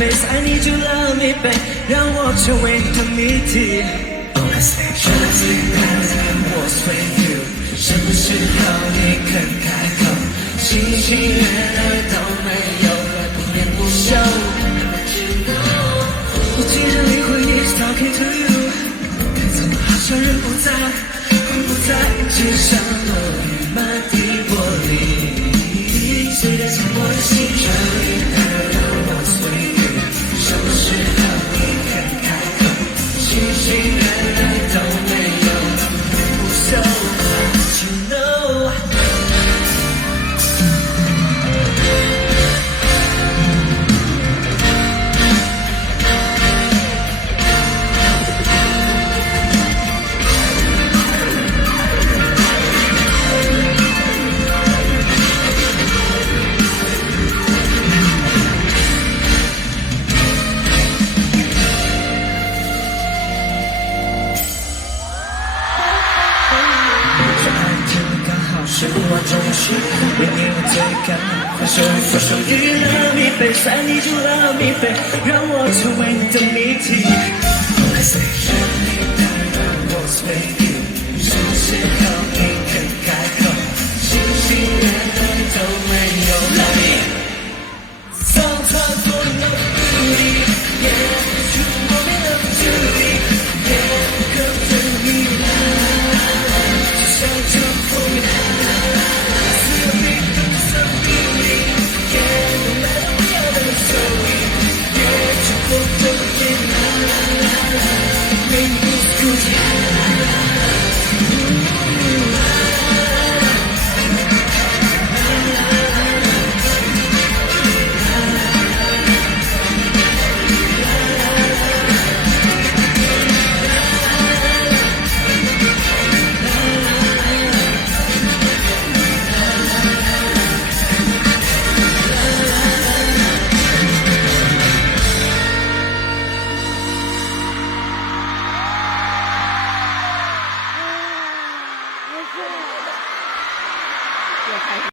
babe. I need you, love me, babe. 让我成为你的谜题。Honestly, was with you， 什么时候你肯开口？星星月亮都没有了，不眠不休。我记得你会一直 talking to you， 该怎么好像人不在，魂不在，街上落雨满地玻璃，谁带进我的心这里？Was with you， 什么时候你肯开口？星星月亮都没有了，不眠不休。You know。是我中心，为你我最感快手所手一了迷飞，爱你就了迷飞，让我成为你的谜题。I say 是你的人，was with you， 什么时候你肯开口？星星月亮都没有了你。Sometimes for no beauty, yeah, you want me love to be, yeah, come to me, 就像这风一样。